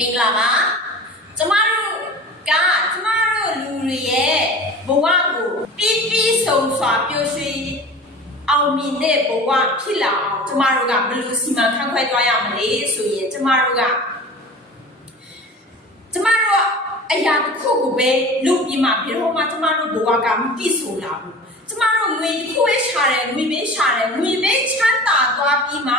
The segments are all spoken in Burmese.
မင်္ဂလာပါကျမတို့လူတွေရဲ့ဘဝကိုပြည့်စုံစွာပျော်ရွှင်အောင်မြင်တဲ့ဘဝဖြစ်လာအောင်ကျမတို့ကဘယ်လိုစီမံခန့်ခွဲသွားရမလဲဆိုရင်ကျမတို့အရာတစ်ခုကိုပဲလုပ်ပြီးမှဘယ်တော့မှကျမတို့ဘဝကမပြည့်စုံလာဘူးကျမတို့ငွေတစ်ခုပဲရှာတယ်ငွေပဲချမ်းသာသွားပြီးမှ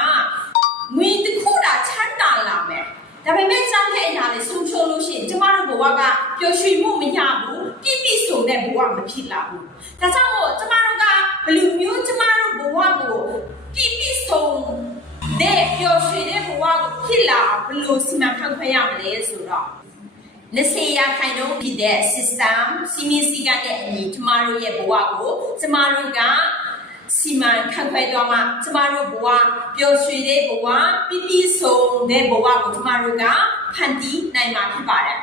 ငွေတစ်ခုတာချမ်းသာလာမယ်ဒါပေမဲ့ကြောင့်တဲ့အရာလေးဆုံးရှုံးလို့ရှိရင်ကျမတို့ဘဝကပျော်ရွှင်မှုမရဘူးပြည့်စုံတဲ့ဘဝမဖြစ်လာဘူးဒါကြောင့်မို့ကျမတို့ကဘယ်လိုမျိုးကျမတို့ဘဝကိုပြည့်စုံတဲ့ပျော်ရွှင်တဲ့ဘဝကိုဖြစ်လာအောင်ဘယ်လိုစီမံခန့်ခွဲရမလဲဆိုတော့20ရာခိုင်နှုန်းဖြစ်တဲ့ system စီမင်းစည်းကမ်းနဲ့အညီကျမတို့ရဲ့ဘဝကိုကျမတို့ကစီမံခန့်ခွဲသွားမှကျမတို့ဘဝပျော်ရွှင်တဲ့ဘဝပြည့်စုံတဲ့ဘဝကိုကျမတို့ကဖန်တီးနိုင်မှာဖြစ်ပါတယ်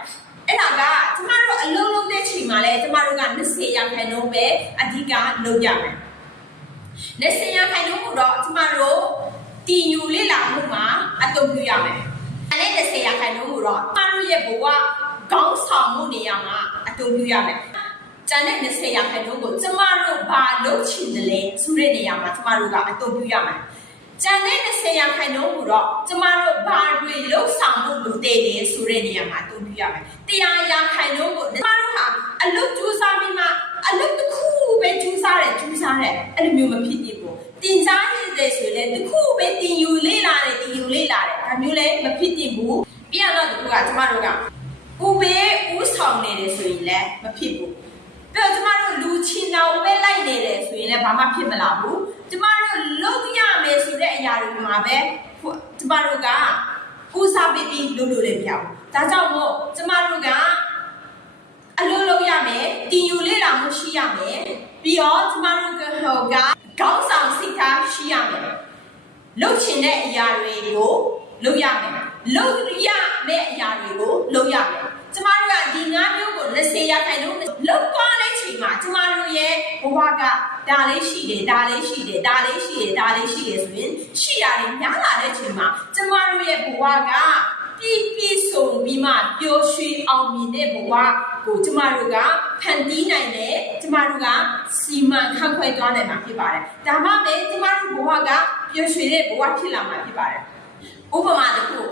အဲ့ဒါကကျမတို့အလုံးလုံးတဲ့ချိန်မှာလဲကျမတို့က20ရာခိုင်နှုန်းပဲအဓိကလုပ်ရမယ်20ရာခိုင်နှုန်းကိုတော့ကျမတို့တည်ယူလေ့လာမှုမှာအသုံးပြုရမယ်အဲ့ဒီ20ရာခိုင်နှုန်းကိုတော့ကျမတို့ရဲ့ဘဝကောင်းဆောင်မှုနေရာမှာအသုံးပြုရမယ်ကျန်တဲ့20ရာခိုင်နှုန်းကိုကျမတို့ဘာလုပ်ချင်တယ်လဲဆိုတဲ့နေရာမှာကျမတို့ကအသုံးပြုရမယ်ကျန်တဲ့20ရာခိုင်နှုန်းကိုတော့ကျမတို့ဘာတွေလုပ်ဆောင်မှုလုပ်တဲ့လဲဆိုတဲ့နေရာမှာအသုံးပြုရမယ်100ရာခိုင်နှုန်းကိုကျမတို့ဟာအလုပ်ကြိုးစားပြီးမှအလုပ်တစ်ခုပဲကြိုးစားတယ်အဲ့လိုမျိုးမဖြစ်သေးဘူးတင်စားရတဲ့ဆိုရင်တစ်ခုပဲတင်ယူလေ့လာတယ်ဒါမျိုးလည်းမဖြစ်သေးဘူးပြန်တော့ဒီကကျမတို့ကဥဆောင်နေတယ်ဆိုရင်လည်းမဖြစ်ဘူးပြီးတော့ကျမတို့လူချင်းတော်ပဲလိုက်နေတယ်ဆိုရင်လည်းဘာမှဖြစ်မလာဘူးကျမတို့လုပ်ရမယ်ဆိုတဲ့အရာတွေမှာပဲကျမတို့ကဦးစားပေးပြီးလုပ်လို့လည်းမရဘူးဒါကြောင့်မို့ကျမတို့ကအလုပ်လုပ်ရမယ်တင်ယူလေ့လာမှုရှိရမယ်ပြီးတော့ကျမတို့ကခေါင်းဆောင်စိတ်ထားရှိရမယ်လုပ်ချင်တဲ့အရာတွေကိုလုပ်ရမယ်လုပ်ရမယ့်အရာတွေကိုလုပ်ရမယ်ကျမတို့ကဒီ9မျိုးကို20ရာခိုင်နှုန်းလောက်သွားတဲ့ချိန်မှာကျမတို့ရဲ့ဘဝကဒါလေးရှိတယ်ဆိုရင်ရှိတာတွေများလာတဲ့ချိန်မှာကျမတို့ရဲ့ဘဝကပြည့်စုံပြီးမှပျော်ရွှင်အောင်မြင်တဲ့ဘဝကိုကျမတို့ကဖန်တီးနိုင်တယ်ကျမတို့ကစီမံခန့်ခွဲသွားနိုင်မှာဖြစ်ပါတယ်ဒါမှပဲကျမတို့ဘဝကပျော်ရွှင်တဲ့ဘဝဖြစ်လာမှာဖြစ်ပါတယ်ဥပမာတစ်ခု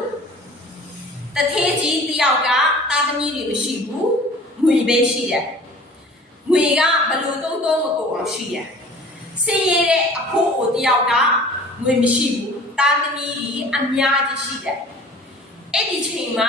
တထေးကြီးတယောက်ကသားသမီးတွေမရှိဘူးငွေပဲရှိတယ်ငွေကဘလို့သုံးမကုန်အောင်ရှိတယ်ဆင်းရဲတဲ့အဖိုးတယောက်ကငွေမရှိဘူးသားသမီးတွေအများကြီးရှိတယ်အဲ့ဒီချိန်မှာ